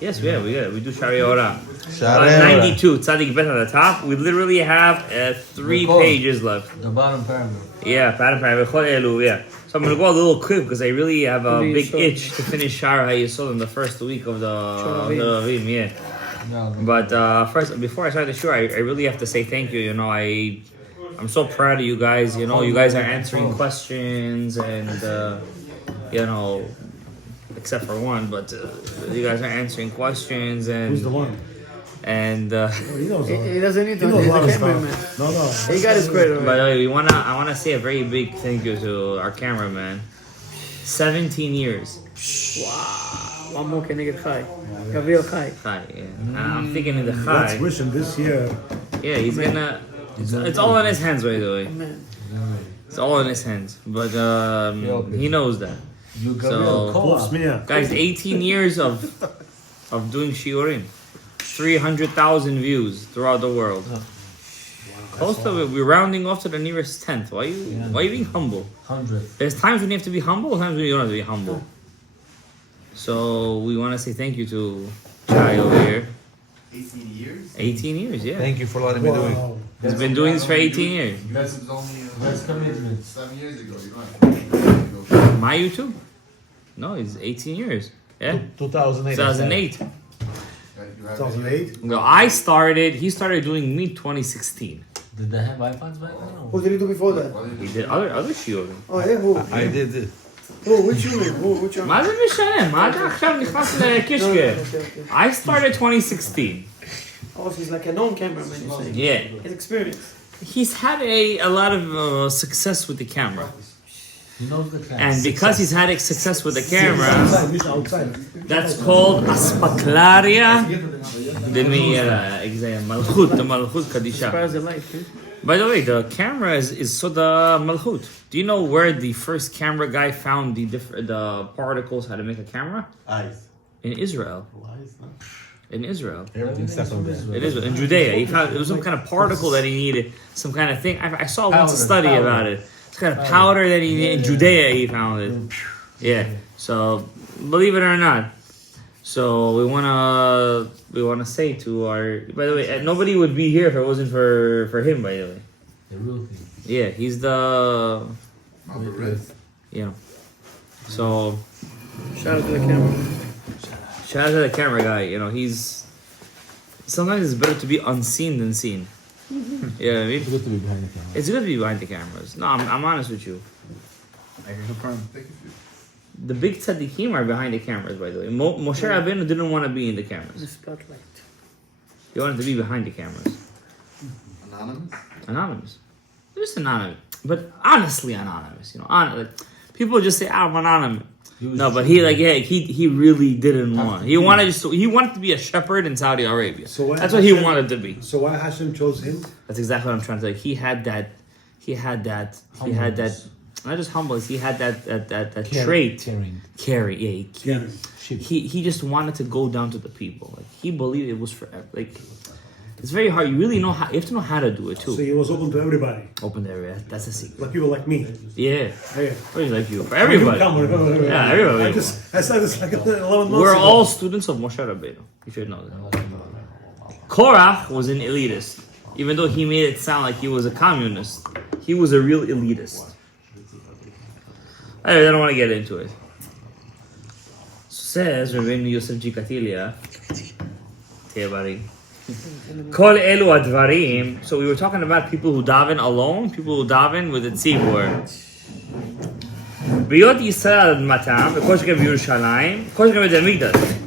Yes, we do Sharei Orah. Sharei 92, Tzadik Bet at the top. We literally have 3 pages left. The bottom paragraph. Yeah, bottom paragraph. Yeah. So I'm gonna go a little quick because I really have a big itch to finish Sharei in the first week of the Vim. Yeah. But first, before I start the show, I really have to say thank you. You know, I'm so proud of you guys. You know, you guys are answering questions and you know, except for one, but you guys are answering questions and. Who's the one? And he knows. He doesn't need to. He knows a lot of cameraman. stuff. No. He got his credit. By the way, I wanna say a very big thank you to our cameraman. 17 years. Wow. One more can get high. Gabriel Chai. Chai, yeah. I'm thinking in the Chai. Let's wish him this year. Yeah, he's gonna. It's all in his hands, by the way. It's all in his hands, but he knows that. So, guys, 18 years of doing shiurim, 300,000 views throughout the world. Close to it, we're rounding off to the nearest 10th. Why are you being humble? 100. There's times when you have to be humble, times when you don't have to be humble. So we want to say thank you to Chai over here. 18 years? 18 years, yeah. Thank you for letting me do it. He's been doing this for 18 years. This was only 7 years ago. You know, My YouTube? No, it's 18 years. Yeah. 2008. 2008. 2008. Well, he started doing me 2016. Did they have iPhones back then? Who did he do before that? He did other shiurim. Oh, yeah, who? I did it. Who? Which human? Which human? מה זה משנה? מה אתה עכשיו נכנס לקישקה? I started 2016. Oh, so he's like a known cameraman, you're saying? Yeah. His experience. He's had a lot of success with the camera. He knows the camera. And because he's had a success with the camera, Outside. that's called Aspaklaria. The Malchut Kadisha. Surprise of life, By the way, the camera is Soda Malchut. Do you know where the first camera guy found the particles, how to make a camera? Eyes. In Israel. In Israel. Everything's settled there. It is in Judea. He found it was some kind of particle that he needed, some kind of thing. I saw once a study about it. It's kind of powder that he needed in Judea. He found it. Yeah. So believe it or not. So we wanna say to our. By the way, nobody would be here if it wasn't for him. By the way. The real thing. Yeah, he's the. Yeah. So. Shout out to the camera. Shout out to the camera guy. You know, he's. Sometimes it's better to be unseen than seen. Yeah, I mean, It's good to be behind the camera. it's good to be behind the cameras. No, I'm honest with you. I can confirm. The big tzaddikim are behind the cameras, by the way. Moshe Rabbeinu didn't want to be in the cameras. The spotlight. He wanted to be behind the cameras. Anonymous. Just anonymous. But honestly anonymous. You know, people just say, I'm anonymous. No, but he really didn't want. He wanted to be a shepherd in Saudi Arabia. So that's what he wanted to be. So why Hashem chose him? That's exactly what I'm trying to say. He had that. Not just humbleness. He had that trait. Carry. Yeah. He just wanted to go down to the people. Like he believed it was forever. Like it's very hard. You really know how. You have to know how to do it too. So he was open to everybody. Open area. That's the secret. Like people like me. Yeah. Yeah. What is like you? For everybody. Yeah, everybody. I said this like 11 months We're ago. all students of Moshe Rabbeinu. You should know that. Korach was an elitist. Even though he made it sound like he was a communist, he was a real elitist. I don't want to get into it. Says Rabbeinu Yosef Jikatilia. Hey, buddy. Kol elu advarim. So we were talking about people who daven alone, people who daven with the tzibur. B'yot Yisrael matam, v'koshkem Yerushalayim, koshkem et Hamikdash.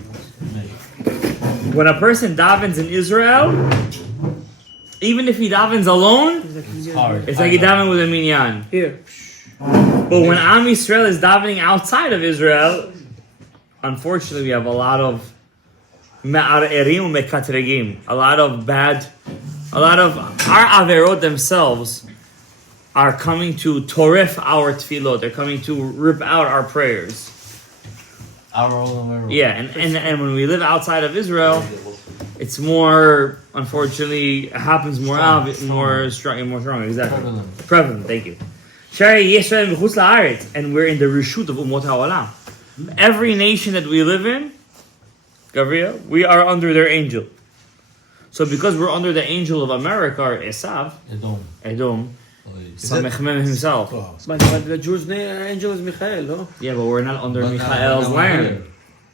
When a person davens in Israel, even if he davens alone, it's like he davens with a minyan. Here. But when Am Yisrael is davening outside of Israel, unfortunately, we have a lot of ma'arerim mekatregim, a lot of our averot themselves are coming to torif our tefillot. They're coming to rip out our prayers. Yeah, and when we live outside of Israel, it's more, unfortunately, it happens more strong. Exactly. Prevalent. Thank you. Sharei Yisrael v'chutz la'aretz, and we're in the reshut of umot ha'olam. Every nation that we live in, Gabriel, we are under their angel. So because we're under the angel of America, or Esav, Edom, Samechmem himself. But the Jews' angel is Michael, no? Yeah, but we're not under Michael's land.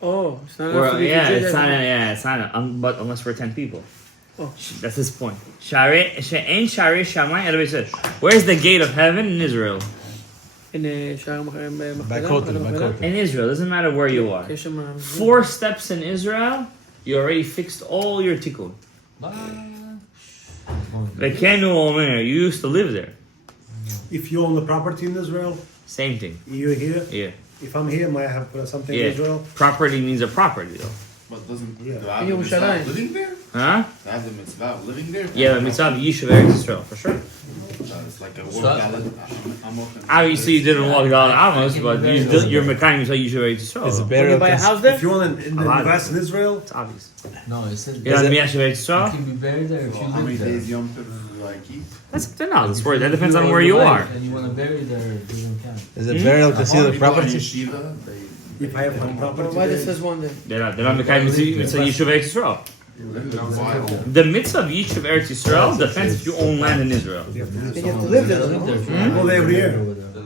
Oh, it's not enough to be It's not, but unless we're 10 people. Oh. That's his point. Sharei Shamai, everybody said, where's the gate of heaven in Israel? In In Israel, doesn't matter where you are. 4 steps in Israel, you already fixed all your tikkun. You used to live there. If you own the property in Israel, Same thing. you're here. Yeah. If I'm here, might I have something Yeah. in Israel? Property means a property though. But doesn't Yeah. do I have the mitzvah of living there? Huh? Do I have the mitzvah of living there? Yeah, but mitzvah Yishuv Eretz Israel, for sure. It's like a word valid. Obviously you didn't walk down Amos, but you're Mekayim Mitzvah Yishuv Eretz Israel. Is it though. When you burial? buy a house there? If you want to invest in Israel, It's obvious. No, it says You're not Miyash Eretz you Israel? can be buried there if you How many live there. days Yom Tov do I keep? That's up to now. That's where, that depends on where you are. And you want to bury there, it doesn't count. Is it burial considered People in property? yeshiva, if I have my property Why there, this says one then? They're not Mekayim Mitzvah Yishuv Eretz Israel. The mitzvah of Yishuv Eretz Israel depends if you own land in Israel. Then you have to live there, Live there no? for I go there every year.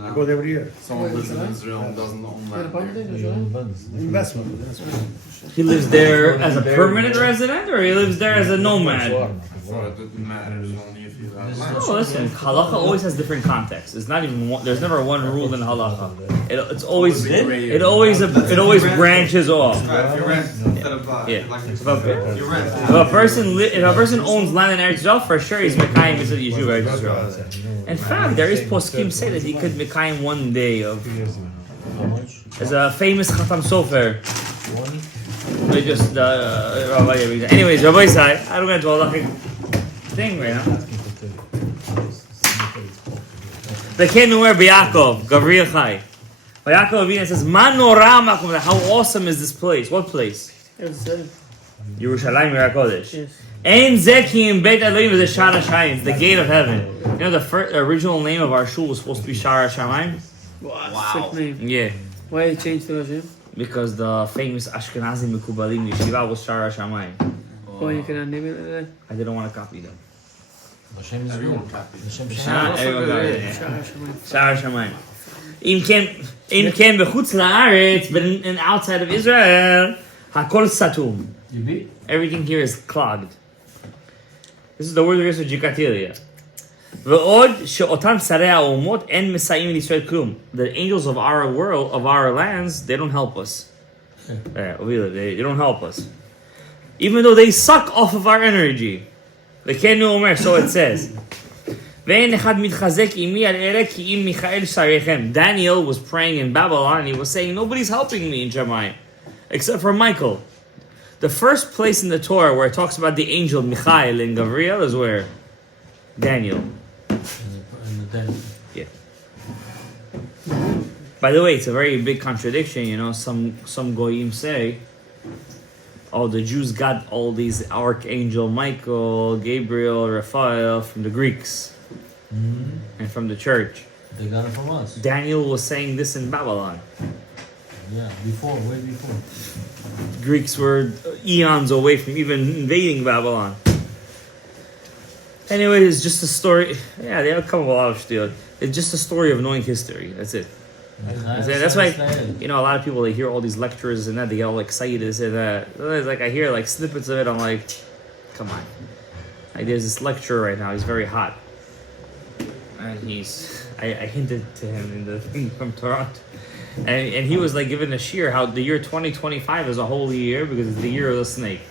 I go there every year. Someone lives in Israel and doesn't own land there. Investment. He lives there as a permanent resident or he lives there as a nomad? So it doesn't matter. It's only if you have land. Oh, listen, halacha always has different contexts. It's not even one, there's never one rule in halacha. It's always it always branches off. If you rent instead of buy, Yeah. like If you rent. a person owns land in Eretz Israel, for sure he's Mekayim Mitzvah Yishuv Eretz Israel. In fact, there is poskim say that he could Mekayim one day of. There's a famous Khatam Sofer. They just anyways, Rabbi Sai, I don't get to a halachic thing right now. The Kenuer B'Yakov, Gabriel Chai. Yaakov Avinu says, "Man nora makom." How awesome is this place? What place? Yerushalayim Yerakodesh. Yes. Ein Zekim Beit Elohim is the Shara Shayim, the gate of heaven. You know the original name of our shul was supposed to be Shara Shamayim. Wow. Sick name. Yeah, Why they changed to Hashem? because the famous Ashkenazi Mekubalim Yeshiva was Shara Shamayim. Oh, you cannot name it like that? I didn't want to copy them. Hashem is real. Everyone copies. Hashem Everyone got it, yeah. Shara Shemayim. Shara Shamayim. Im ken bechutz la'aretz, but in outside of Israel, hakol satum. You beat? Everything here is clogged. This is the word of Jikatilia. Ve'od she'otan sarei ha'omot en mesayim l'Yisrael klum. The angels of our world, of our lands, they don't help us. They don't help us. Even though they suck off of our energy. So it says. Daniel was praying in Babylon and he was saying, nobody's helping me in Shamayim, except for Michael. The first place in the Torah where it talks about the angel Michael and Gabriel is where? Daniel. And the dead. Yeah. By the way, it's a very big contradiction, you know. Some goyim say, oh, the Jews got all these archangel Michael, Gabriel, Raphael from the Greeks and from the church. They got it from us. Daniel was saying this in Babylon. Yeah, before, way before. Greeks were eons away from even invading Babylon. Anyway, it's just a story. Yeah, they have come up with a lot of stuff. It's just a story of knowing history. That's it. That's why, you know, a lot of people, they hear all these lectures and that, they get all excited and say that. It's like I hear like snippets of it, I'm like, come on. Like there's this lecturer right now, he's very hot. And I hinted to him in the thing from Toronto. And he was like giving a sheer how the year 2025 is a holy year because it's the year of the snake.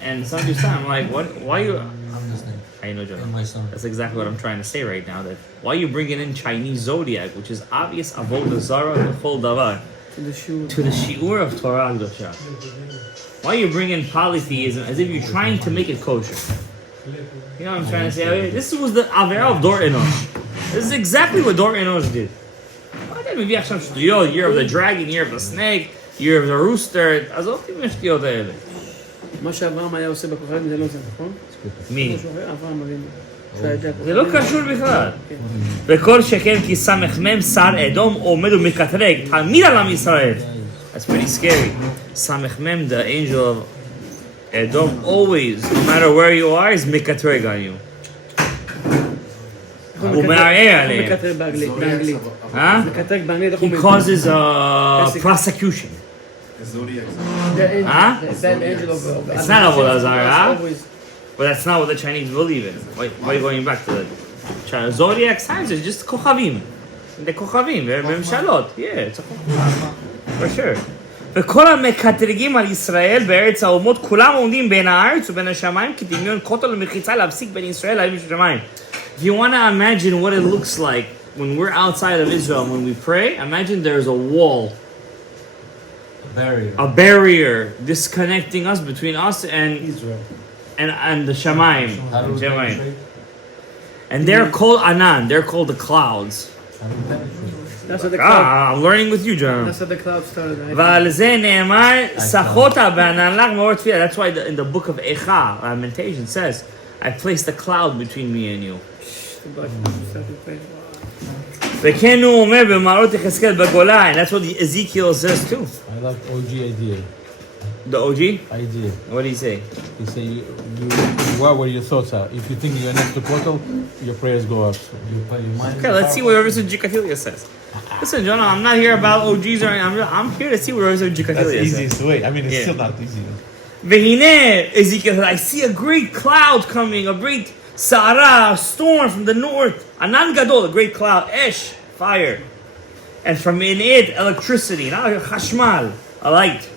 And some of I'm like, what? Why you? I'm listening. I know, Joe. And my son. That's exactly what I'm trying to say right now. That why you bringing in Chinese zodiac, which is obvious avodah zara b'chol davar, To the shoe. to the shiur of Torah Kedosha. Why you bring in polytheism as if you're trying to make it kosher? You know what I'm trying to say? This was the avera of Dor Enosh. This is exactly what Dor Enosh did. Year of the dragon, year of the snake, year of the rooster. מה שאברהם היה עושה בכוכבים זה לא זה, נכון? מי? אברהם אבינו. שהיה זה לא קשור בכלל. וכל שכן כי סמ"ם שר אדום עומד ומקטרג תמיד על עם ישראל. That's pretty scary. Samech Mem, the angel of Edom, always, no matter where you are, is mikatreg on you. הוא מערער עליהם. מקטרג באנגלית. Huh? מקטרג באנגלית. He causes prosecution. Huh? That angel of... It's not Avodah Zarah, but that's not what the Chinese believe in. Why are you going back to that? Zodiac signs are just כוכבים. They're כוכבים, they're ממשלות. Yeah, it's a for sure. וכל המקטרגים על ישראל בארץ האומות, כולם עומדים בין הארץ ובין השמיים, כדמיון כותל ומחיצה להפסיק בין ישראל לארץ השמיים. If you want to imagine what it looks like when we're outside of Israel, when we pray, imagine there's a wall. A barrier disconnecting us between us and Israel. And the Shamayim. And they're called Anan, they're called the clouds. That's what the cloud... I'm learning with you, John. That's what the cloud started. ועל זה נאמר, שחותה בענן לך מאור תפילה. That's why in the book of Echa, Lamentation says, I placed a cloud between me and you. וכן הוא אומר במערות יחזקאל בגולה, and that's what Ezekiel says too. I like OG idea. The OG? Idea. What do you say? You say you are where your thoughts are. If you think you're next to portal, your prayers go up. So your mind. Okay, let's see what Rav Jikatilia says. Listen, Jonah, I'm not here about OGs or anything. I'm here to see what Rav Jikatilia says. That's the easiest way. I mean, it's still not easy. Vehine, Ezekiel says, I see a great cloud coming, a great Sa'ara, storm from the north. Anan Gadol, a great cloud. Esh, fire. And from in it, electricity. Now, chashmal, a light.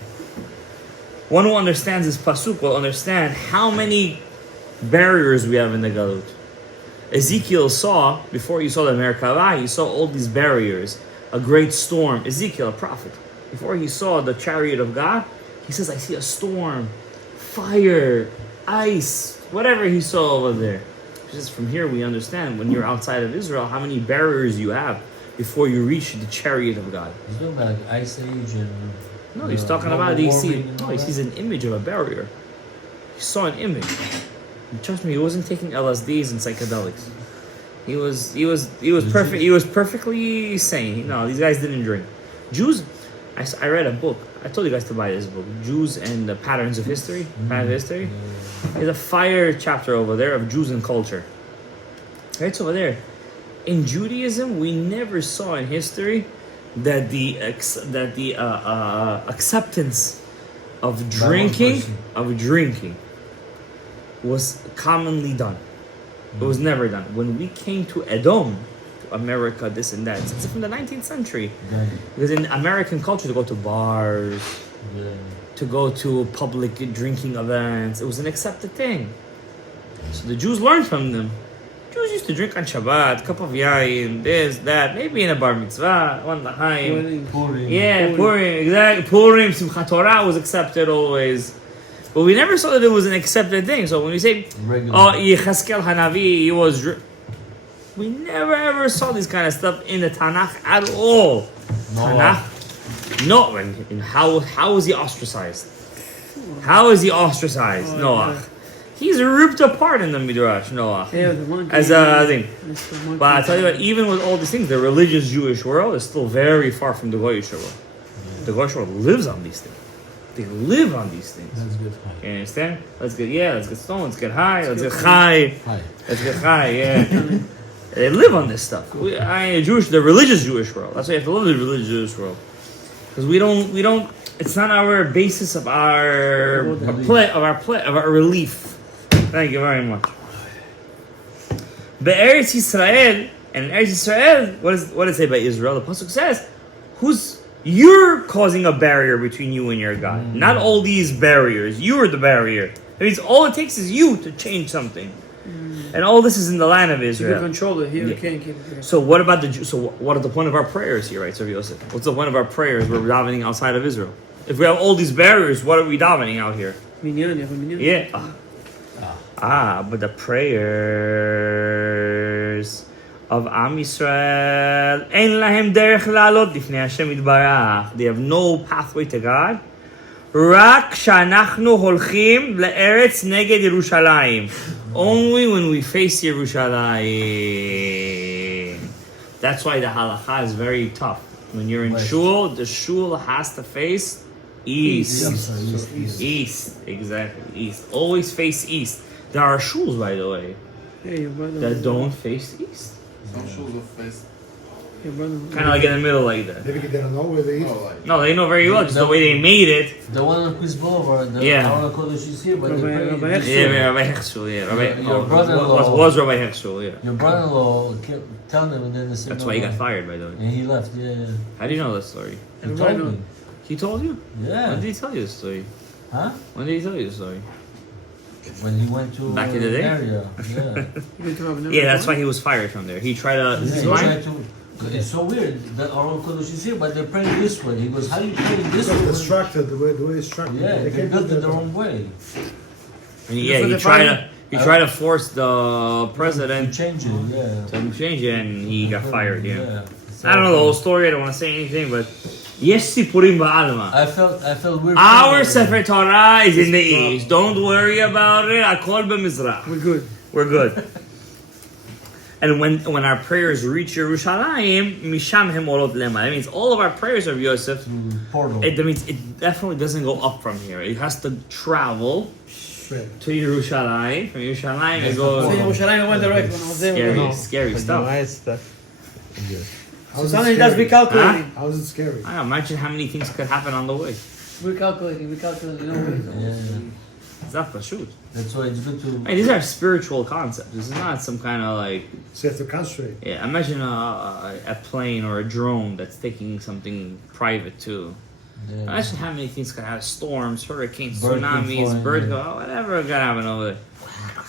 One who understands this pasuk will understand how many barriers we have in the Galut. Ezekiel saw, before he saw the Merkavah, he saw all these barriers. A great storm. Ezekiel, a prophet. Before he saw the chariot of God, he says, I see a storm, fire, ice, whatever he saw over there. Just from here we understand when you're outside of Israel how many barriers you have before you reach the chariot of God. He's talking about Ice Age and... No, he's talking about he sees an image of a barrier. He saw an image. And trust me, he wasn't taking LSDs and psychedelics. He was perfect. He was perfectly sane. No, these guys didn't drink. Jews. I read a book. I told you guys to buy this book, Jews and the Patterns of History. Patterns of History. There's a fire chapter over there of Jews and culture. Right, over there. In Judaism, we never saw in history that the acceptance of drinking was commonly done. It was never done. When we came to Edom, to America, this and that, it's from the 19th century. Because in American culture, to go to bars, to go to public drinking events, it was an accepted thing. So the Jews learned from them. Jews used to drink on Shabbat, cup of yain, this, that, maybe in a bar mitzvah, one l'chaim. Yeah, Purim, exactly. Purim, Simchat Torah was accepted always. But we never saw that it was an accepted thing. So when we say, Yechazkel Hanavi, he was... We never ever saw this kind of stuff in the Tanakh at all. Tanakh? No. How was he ostracized? How is he ostracized? Noah. He's ripped apart in the Midrash, Noah. Yeah, the monkey. As a thing. But I tell you what, even with all these things, the religious Jewish world is still very far from the Goyish world. The Goyish world lives on these things. They live on these things. Let's get high. You understand? Let's get stoned, let's get high, let's get high. Let's get high, yeah. They live on this stuff. The religious Jewish world. That's why you have to live in the religious Jewish world. Because we don't, it's not our basis of our relief. Thank you very much. Be'eretz Yisrael, and in Eretz Yisrael, what does it say about Israel? The pasuk says, you're causing a barrier between you and your God. Not all these barriers. You're the barrier. That means all it takes is you to change something. And all this is in the land of Israel. You can control it. You can't keep it. So what about the Jews? So what are the point of our prayers here, right, Sir Yosef? What's the point of our prayers? We're davening outside of Israel. If we have all these barriers, what are we davening out here? Minyan, you have a minyan. Yeah. But the prayers of Am Yisrael, ein lahem derech la'alot lifnei Hashem yitbarach. They have no pathway to God. רק שאנחנו הולכים לארץ נגד ירושלים. Only when we face Yerushalayim. That's why the halacha is very tough. When you're in shul, the shul has to face east. East, exactly. East. Always face east. There are shuls, by the way, that don't face east. Some shoes are face. Kind of like in the middle, like that. Maybe they don't know where they eat. Oh, like. No, they know very well. Just the way they made it. The one on Chris Boulevard, the Yeah. Orah Kodesh is here, but Rabbi Yeah, Rabbi Hechshul, yeah. Your brother-in-law- was Rabbi Hechshul, yeah. your brother-in-law tell him, and then they said That's no, why he no. got fired, by the way. And he left, yeah. How do you know that story? He told me. He told you? Yeah. When did he tell you the story? Huh? When did he tell you the story? When he went to Back in the day? area, yeah. Yeah, that's why he was fired from there. He tried to. He His tried mind. to. It's so weird that Orah Kodesh is here, but they're praying this way. He goes, how do you pray this Because they're way? structured, the way it's structured. Yeah, they can't built do it the that. wrong way. And yeah, he tried to. He tried to force the To president change it, yeah. to change it, and he got fired. Yeah. So- I don't know the whole story. I don't want to say anything, but yes, sipurim ba'alma. I felt weird. Our feeling Sefer Torah is in the east. Don't worry about it. Akol b'mizrach. We're good. We're good. And when our prayers reach Yerushalayim, misham hem orot lema. That means all of our prayers of Yosef. portal. That means it definitely doesn't go up from here. It has to travel Straight. to Yerushalayim. From Yerushalayim, it So goes. Yerushalayim went direct when I was there. Scary stuff. How's it Sometimes it does be scary? calculating. How's it scary? I don't know, imagine how many things could happen on the way. We're calculating, you know. Yeah. It's not for shoot. That's why it's good to. Hey, these are spiritual concepts. This is not some kind of like. So you have to concentrate. Yeah, imagine a plane or a drone that's taking something private too. Yeah. Imagine how many things could have storms, hurricanes, Bird can tsunamis, fly, bird, yeah. whatever could happen over there.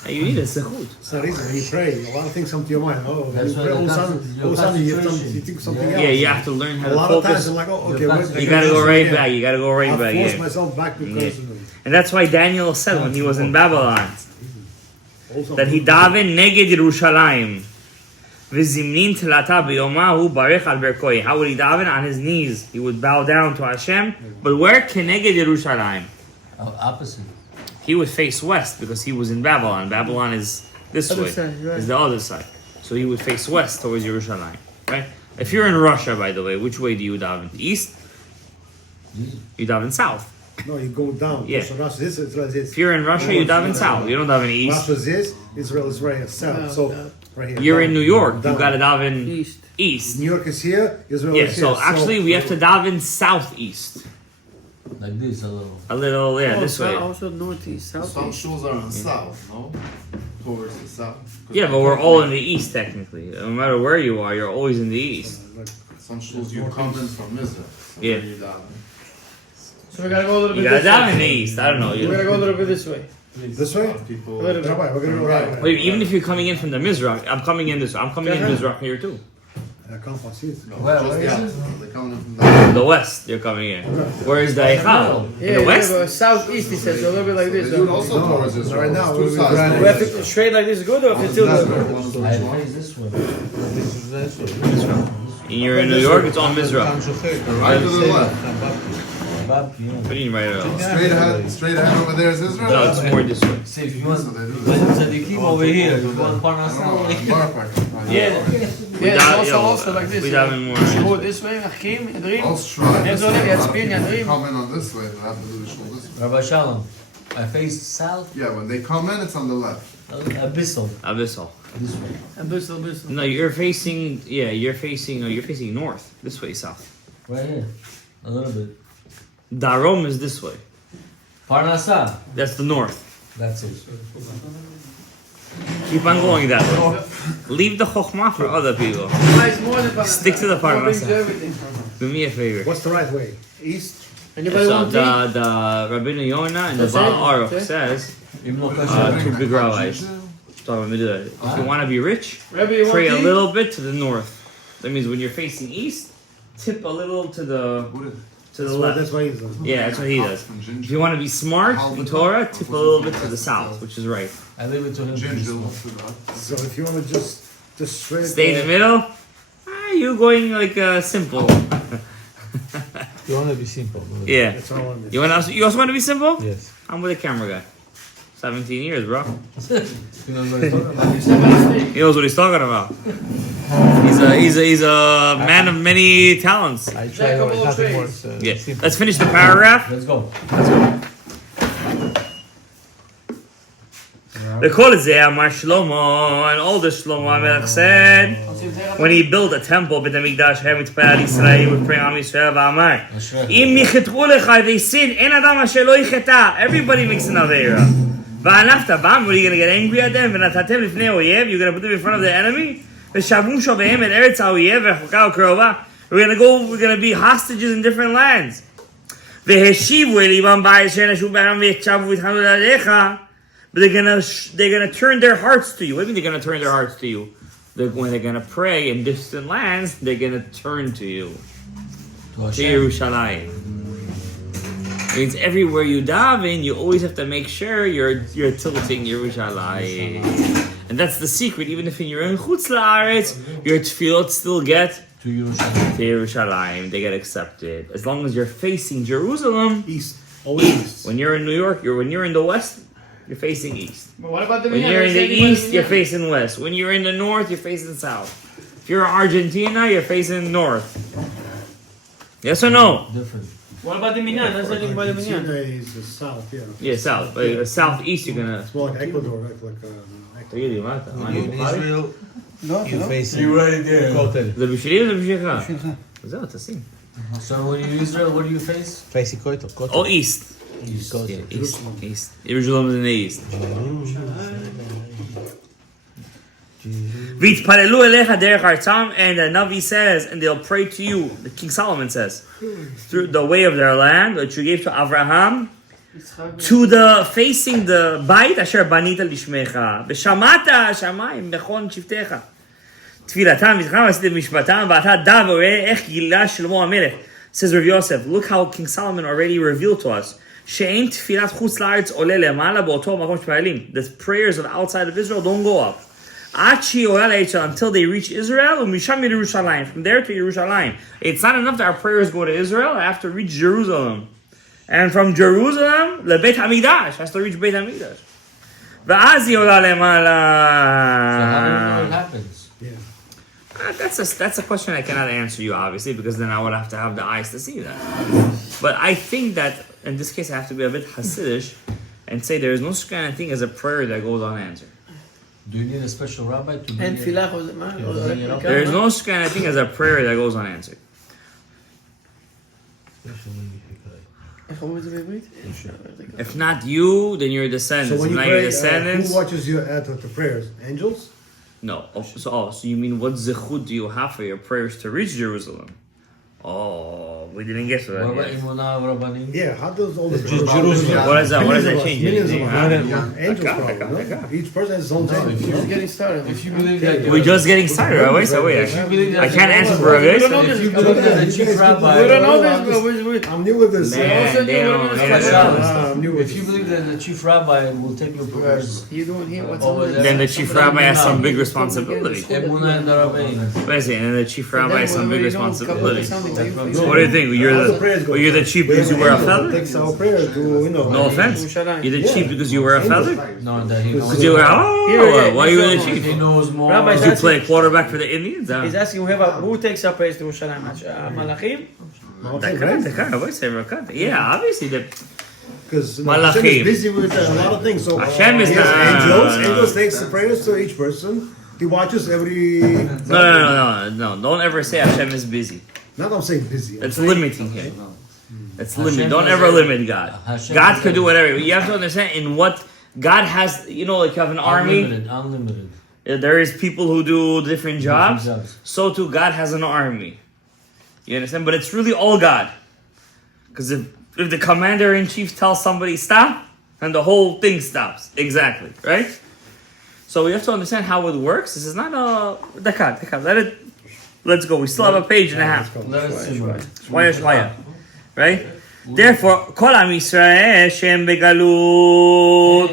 Hey, you need a sechut. It's the reason when you pray, a lot of things come to your mind. Oh, That's you why pray, the all of a sudden you concentration. think something Yeah. else. Yeah, you have to learn how A to lot of times focus. I'm like, oh, okay, Your wait, You gotta go right again. back. You gotta go right I'll back. force Yeah. myself back because And that's why Daniel said when he was in Babylon also that he davened neged Yerushalayim. V'zimnin telata b'yomahu barech al berkoi. How would he daven? On his knees. He would bow down to Hashem. But where? Keneged Yerushalayim. Opposite. He would face west because he was in Babylon. Babylon is this Other way. side, right. Is the other side. So he would face west towards Yerushalayim. Right? If you're in Russia, by the way, which way do you daven? East? You daven south. No, you go down. Yeah. So Russia is Israel is this. If you're in Russia, you daven south. You don't daven east. Russia is this, Israel is right south. So right here. You're down, in New York. You down. gotta daven East. east. New York is here, Israel Yeah, is here. so actually we have to daven southeast. Like this, a little. A little, yeah, this way. Also northeast, Some southeast. shoes are in the south, no? Towards the south. 'Cause Yeah, but we're all in the east technically. No matter where you are, you're always in the east. Some shoes you come in from Israel. So Yeah. where you down. So we gotta go a little You bit gotta this daven in way. the east. I don't know. We gotta You, go a little bit this way. This way? People. A little bit. Rabbi, we're gonna go right. wait, even if you're coming in from the Mizrach, I'm coming in this. I'm coming in Mizrach here too. I can't pass it. No, Where just is the it? opposite. They're coming in from the. The west, you're coming in. Where is the Eichal? Yeah, In the west? but southeast he says, so a little bit like They this. do it huh? also towards Israel. right now, There's two we're sides. running. We have to straight like this is good or if it's still That's good? right. One is I which one? face this way. And you're in New York, it's on Mizrach. Right to the left. Bob, yeah. What do you mean right at all? Straight ahead over there is Israel. No, it's more this way. See, if you want So they do that. tzaddikim over here, you want I don't know. Parnasah. Barak. Yeah. We Yeah, daven- it's yo, also like this. we yeah. daven more. Go this way, Achim, Yadrim. Most try. There's only a spin, Yadrim. Come in on this way, they have to do the shul this way. Rabbi Shalom, I face south, Yeah, when they come in, it's on the left. abyssal, Abyssal. this way. Abyssal. No, you're facing, you're facing north. This way, south. Right here, a little bit. Darom is this way. Parnasah, That's the north. that's it. Keep on going that way. Leave the chokhmah for other people. It's more than Parnasah. Stick to the More brings Parnasah. to everything. Do me a favor. What's the right way? East? Anybody So want tea? the Rabbeinu Yonah and the That's Baal it. Aruch says, Even though kasher. two big rabbis. So I'm gonna do that. If you want to be rich, Rabbi, you want pray a tea? little bit to the north. That means when you're facing east, tip a little to the left. That's why he's Yeah, that's what he does. If you want to be smart in Torah, tip a little bit to the south, which is right. I leave it to him. So if you want to just straight. Stay in the middle. You going like simple. You want to be simple. Yeah. That's all I want. You also want to be simple? Yes. I'm with a camera guy. 17 years, bro. You know what I'm talking about? He knows what he's talking about. He's a man of many talents. I try nothing worse. Yeah. Let's finish the paragraph. Let's go. They call it Amar Shlomo, and older Shlomo Amelech said, when he built a temple, Beit HaMikdash, having to pray Al Yisrael, he would pray Am Yisrael v'Amar, Im yichetru lecha, they sin, en adam asher lo yicheta. Everybody makes an aveira. V'anafta bam, what are you going to get angry at them? V'natatem lifnei oyev, you're going to put them in front of the enemy? V'shavum shovehem et eretz ha'oyev, v'choka u'krova. We're going to be hostages in different lands. V'heshivu elibam ba'ez she'nashu b'aram v'yetchavu v'yitchanu l'alecha. But they're gonna turn their hearts to you. What do you mean they're gonna turn their hearts to you? When they're gonna pray in distant lands, they're gonna turn to you. To Yerushalayim. It means everywhere you daven, you always have to make sure you're tilting Yerushalayim. And that's the secret. Even if you're in Chutz La'aretz, your tefillot still get to Yerushalayim. They get accepted. As long as you're facing Jerusalem, East. Always east. when you're in New York, when you're in the West, you're facing east. But what about the When you're in the east, you're facing west. When you're in the north, you're facing south. If you're in Argentina, you're facing north. Yes or no? Different. What about the minyan? That's not about the minyan. Is the south, yeah. Yeah, south. But southeast, you're gonna. It's more like Ecuador, like In Israel, you face You right there. זה בשבילי או זה בשבילך? זהו, תשים. So when you're in Israel, what do you face? facing Kotel. Oh, east. East. Yeah, east. Jerusalem is in the east. והתפללו אליך דרך ארצם, and the Navi says, and they'll pray to you, the King Solomon says, through the way of their land, which you gave to Abraham, to the facing the bait asher banita lishmecha, ושמעת השמיים בכל שבטיך. תפילתם וזכרם ועשיתם משפטם, ואתה דע וראה איך גילה שלמה המלך. Says Rav Yosef, look how King Solomon already revealed to us. שאין תפילת חוץ לארץ עולה למעלה באותו מקום שפעלים. The prayers of outside of Israel don't go up. עד שהיא עולה לישראל, until they reach Israel, ומשם לירושלים, from there to Yerushalayim. It's not enough that our prayers go to Israel, I have to reach Jerusalem. And from Jerusalem, לבית המקדש, has to reach בית המקדש. ואז היא עולה למעלה. So how do you know it happens? That's a question I cannot answer you, obviously, because then I would have to have the eyes to see that. But I think that, in this case, I have to be a bit Hasidish and say there is no such kind of thing as a prayer that goes unanswered. Do you need a special rabbi to And be תפילה There is no such kind of thing as a prayer that goes unanswered. איך אומרים את זה בעברית? If not you, then your So descendants. when If you not your pray, descendants, who watches you at the prayers? Angels? no. So you mean what zechut do you have for your prayers to reach Jerusalem? Oh, we didn't get to that What about yet. Imunah Rabbanim? Yeah, how does all this Jerusalem. What does that change? Millions of anything? us. Angels probably, no? Each person has his own thing. Just getting started. If you believe that We're just getting started. Wait. I can't answer for a We don't know bit. this. if you believe that the chief rabbi, We don't know this, but we I'm new with this. Man, they don't- I'm new with if you believe that the chief rabbi will take your prayers, You doing here? What's over on there, Then the chief rabbi has some big responsibility. Emunah and the rabbanim. Wait a second, and the chief rabbi has some big responsibility. What What do you think? You're the chief because you wear a feather? Takes our prayer to, No offense. You're the chief because you wear a feather? No, that he knows. Because you wear, why are you the chief? He knows more. Rabbi, Did you play quarterback for the Indians? He's asking who takes our praise to Yerushalayim? Malachim? Yeah, obviously. because Hashem Malachim. is busy with a lot of things. So Hashem is he has not- angels. no. Angels takes the prayers to each person. He watches every. No. Don't ever say Hashem is busy. Not I'm saying busy. That's limiting him. That's Hashem limiting. Don't is ever a- limit God. Hashem God is can a- do whatever. You have to understand in what God has. You know, like you have an army. Unlimited. There is people who do different jobs. jobs. So too, God has an army. You understand? But it's really all God. Because if the commander-in-chief tells somebody stop, then the whole thing stops. Exactly. Right? So we have to understand how it works. This is not a... Let's go. We still have a page and a half. Let us see. Shwaya. Right? Therefore, כל עם ישראל שהם בגלות,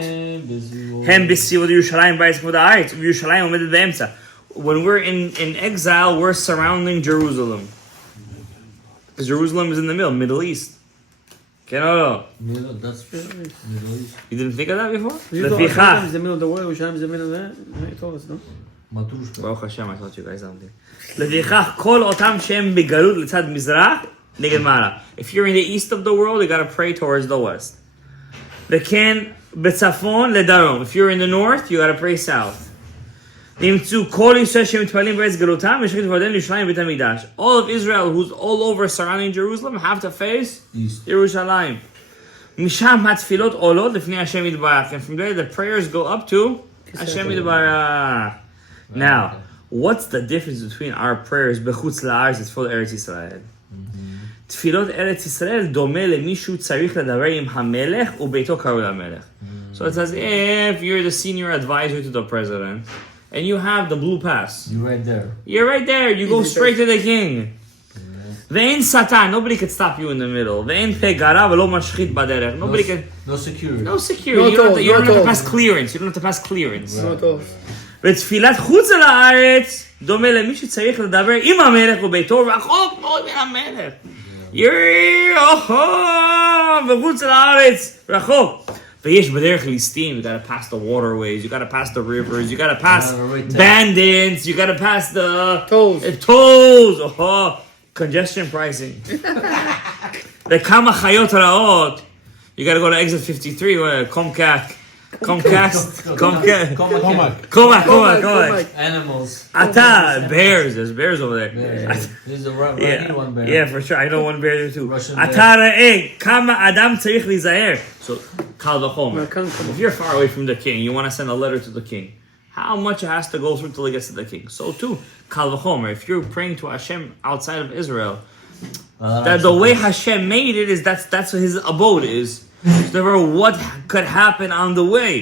הם בסיוע ירושלים בארץ כבוד הארץ, וירושלים עומדת באמצע. When we're in exile, we're surrounding Jerusalem. Because Jerusalem is in the Middle East. Okay, no. That's Middle East. You didn't think of that before? Yerushalayim is the middle of the world. Yerushalayim is the middle of that. You told us, no? Baruch Hashem, I taught you guys something. לפיכך כל אותם שהם בגלות לצד מזרח נגד מעלה. If you're in the east of the world, you gotta pray towards the west. וכן בצפון לדרום. If you're in the north, you gotta pray south. נמצאו כל ישראל שמתפללים בארץ גלותם ושכת תפילותיהם לירושלים ובית המקדש. All of Israel who's all over surrounding Jerusalem have to face ירושלים. משם התפילות עולות לפני השם יתברך. And from there the prayers go up to השם יתברך. Now, what's the difference between our prayers בחוץ לארץ ותפילות ארץ ישראל? תפילות ארץ ישראל דומה למישהו צריך לדבר עם המלך וביתו קרוב למלך. So it's as if you're the senior advisor to the president and you have the blue pass. You're right there. You're right there. You go straight to the king. ואין שטן, nobody can stop you in the middle. ואין פה גרה ולא משחית בדרך. Nobody can... No security. No security. You don't have to pass clearance. You don't have to pass clearance. לא טוב. ותפילת חוץ על הארץ דומה למי שצריך לדבר עם המלך וביתו רחוק מאוד מהמלך. וחוץ על הארץ רחוק. ויש בדרך ליסטים. You gotta pass the waterways. You gotta pass the rivers. You gotta pass bandits. You gotta pass the... tolls. Congestion pricing. וכמה חיות רעות. You gotta go to exit 53. Comcast. Animals. Bears. There's bears over there. There's a right one bear. Yeah, for sure. I know one bear there too. Russian אתה ראה כמה אדם צריך להיזהר. So, קל וחומר. If you're far away from the king, you want to send a letter to the king. How much it has to go through till it gets to the king. So too, Kal v'chomer. If you're praying to Hashem outside of Israel, that the way Hashem made it is that's what his abode is. There's never what could happen on the way.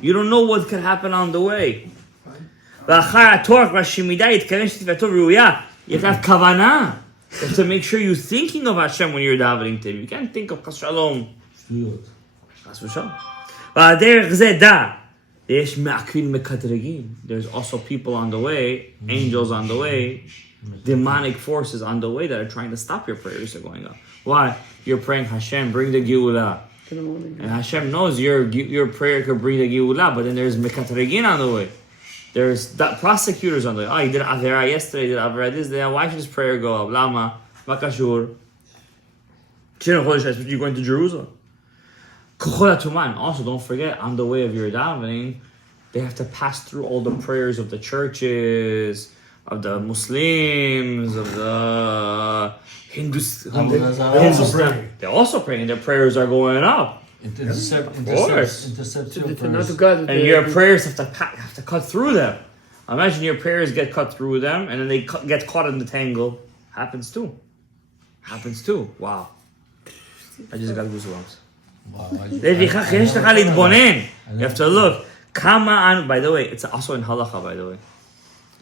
You don't know what could happen on the way. You have to make sure you're thinking of Hashem when you're davening to him. You can't think of Shalom. There's also people on the way, angels on the way, demonic forces on the way that are trying to stop your prayers from going up. Why? You're praying, Hashem, bring the Geulah. And Hashem knows your prayer could bring the Geulah, but then there's Mekatregin on the way. There's prosecutors on the way. Oh, he did Avera yesterday, he did Avera this day. Why should his prayer go up? Lama, Makashur. You're going to Jerusalem. Also, don't forget, on the way of your davening, they have to pass through all the prayers of the churches, of the Muslims, of the Hindus. They're also praying. Their prayers are going up. Intercept your prayers. And your prayers have to cut through them. Imagine your prayers get cut through them, and then they get caught in the tangle. Happens too. Wow. I just got goosebumps. You have to look. By the way, it's also in halacha, by the way.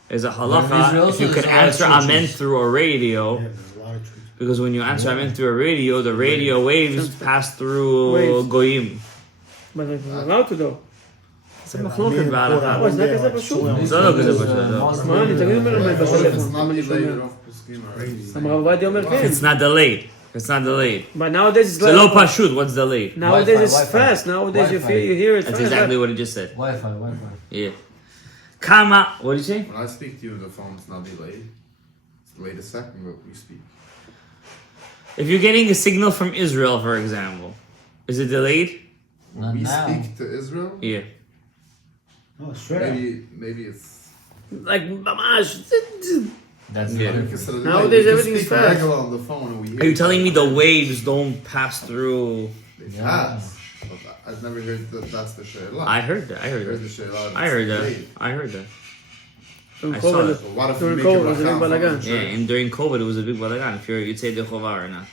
There's a halacha, if you could answer amen through a radio, because when you answer amen through a radio, the radio waves pass through goyim. But it's allowed to do. זה מחלוקת בהלכה. זה כזה פשוט. זה לא כזה פשוט. מה, אני תמיד אומר להם בטלפון. אמר עובדיה אומר כן. It's not delayed. But nowadays it's זה לא פשוט. What's delayed? Nowadays it's fast. Nowadays you hear it fast. That's exactly what he just said. Wi-Fi. Yeah. Kama, what did you say? When I speak to you, the phone's not delayed. It's delayed a second, but we speak. If you're getting a signal from Israel, for example, is it delayed? When we speak to Israel? Yeah. Oh, straight. Maybe it's... Like, mamash. That's Nowadays everything is fast. On the phone and we hear Are you telling me the waves don't pass through? They pass. I've never heard that's the Sheila. I heard that. I heard the Sheila. I heard that. I saw it. What if During we COVID, make it was a big balagan. Yeah, and during COVID, it was a big balagan. If you'd say the chovah or not.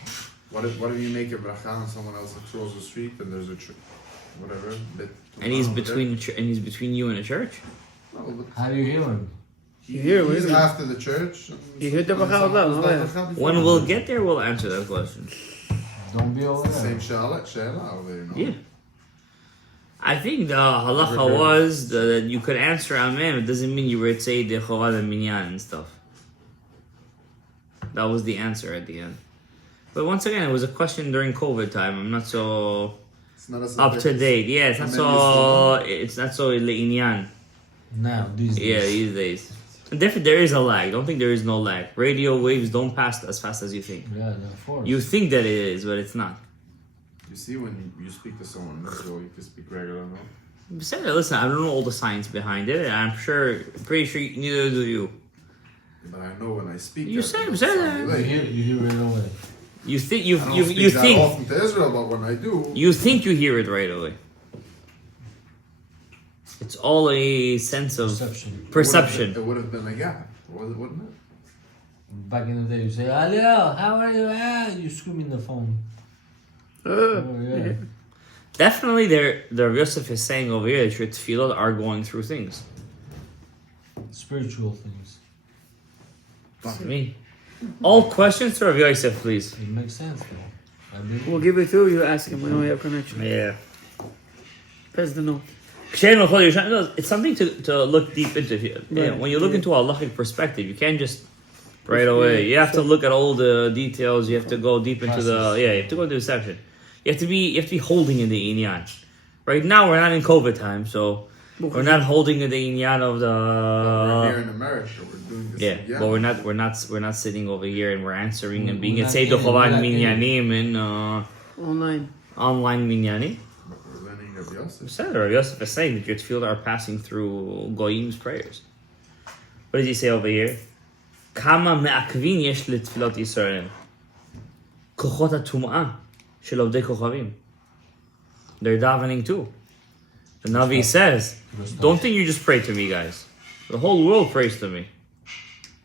What if you make a bracha and someone else across the street and there's a whatever bit. And he's between you and the church. No, but How do you hear him? he's after the church. You heard the bracha out loud, no? When we'll get there, we'll answer that question. Don't be over there. Same Sheila over there, no? Yeah. I think the halacha was that you could answer amen. It doesn't mean you would say the chovah the minyan and stuff. That was the answer at the end. But once again, it was a question during COVID time. I'm not so It's not as up to date. Yeah, it's not so le'inyan. Now, these days. Yeah, these days. Definitely, there is a lag. Don't think there is no lag. Radio waves don't pass as fast as you think. Yeah, of course. You think that it is, but it's not. You see, when you speak to someone in Israel, you can speak regular, no? Sarah, listen, I don't know all the science behind it, and I'm pretty sure neither do you. But I know when I speak. You that said- it said sounds that. You delayed. hear it away. You think I don't speak you that think often to Israel, but when I do, you think you hear it right away. It's all a sense of Perception. it would have been a gap, wouldn't it? Back in the day, you say, "Hello, how are you?" You scream in the phone. Oh, yeah. Definitely, the Yosef is saying over here that your tefillot are going through things. Spiritual things. Fuck me. All questions to Rav Yosef, please. It makes sense, though. I believe. We'll give it to you, ask him. We know we have connection. Yeah. Pass the note. It's something to look deep into. Right. When you look into a halachic perspective, you can't just right away. You have to look at all the details. You have to go deep into you have to go into the section. You have to be holding in the inyan. Right now we're not in COVID time, so we're not holding in the inyan of We're here in America, we're doing this. but we're not sitting over here and we're answering and We're being at not Seyd in, Chovad we're not in. minyanim and Online. online minyanim. We're learning of Yosef. Said Rav Yosef is saying that your tefillah are passing through Goyim's prayers. What does he say over here? Kama me'akvin yesh letfilot Yisrael. Kochot ha'tum'ah shel ovdei kochavim. They're davening too. The Navi says, don't think you just pray to me, guys. The whole world prays to me.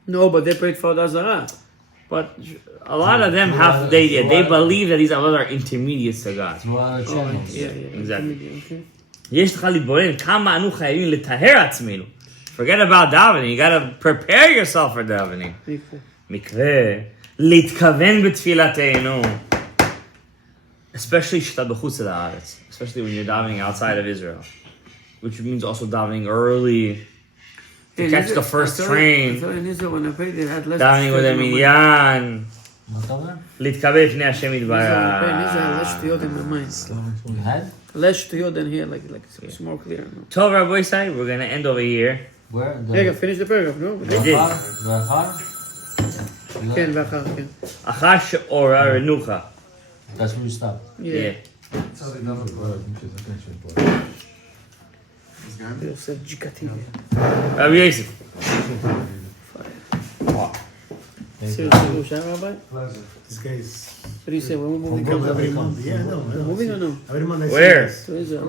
No, but they prayed for the Azara. But a lot of them they believe that these avodah are intermediates to God. Through other channels. Yeah. Exactly. Okay. יש לך להתבונן כמה אנו חייבים לטהר עצמנו. Forget about davening, you gotta prepare yourself for davening. מקווה, להתכוון בתפילתנו. Especially שאתה בחוץ לארץ. Especially when you're davening outside of Israel. Which means also davening early. To catch the first train. So in Israel, when I prayed, they had less. davening with המניין. מה אתה אומר? להתקבל לפני השם In Israel, less יתברך. shtuyot in my mind. You had? Less shtuyot than here, like it's more clear. No? טוב רבוי סי, we're gonna end over here. Where? רגע, finish the paragraph, no? did. ואחר? כן, ואחר, כן. אחר שאורה רנוחה. That's where you stop. Yeah. This guy? יוסף ג'יקתי. רבי יוסף. Seriously, Rabbi? This guy's What do you say? When we're moving? come every month. Yeah, no. We're moving or no? Every month I Where? see this. To Israel.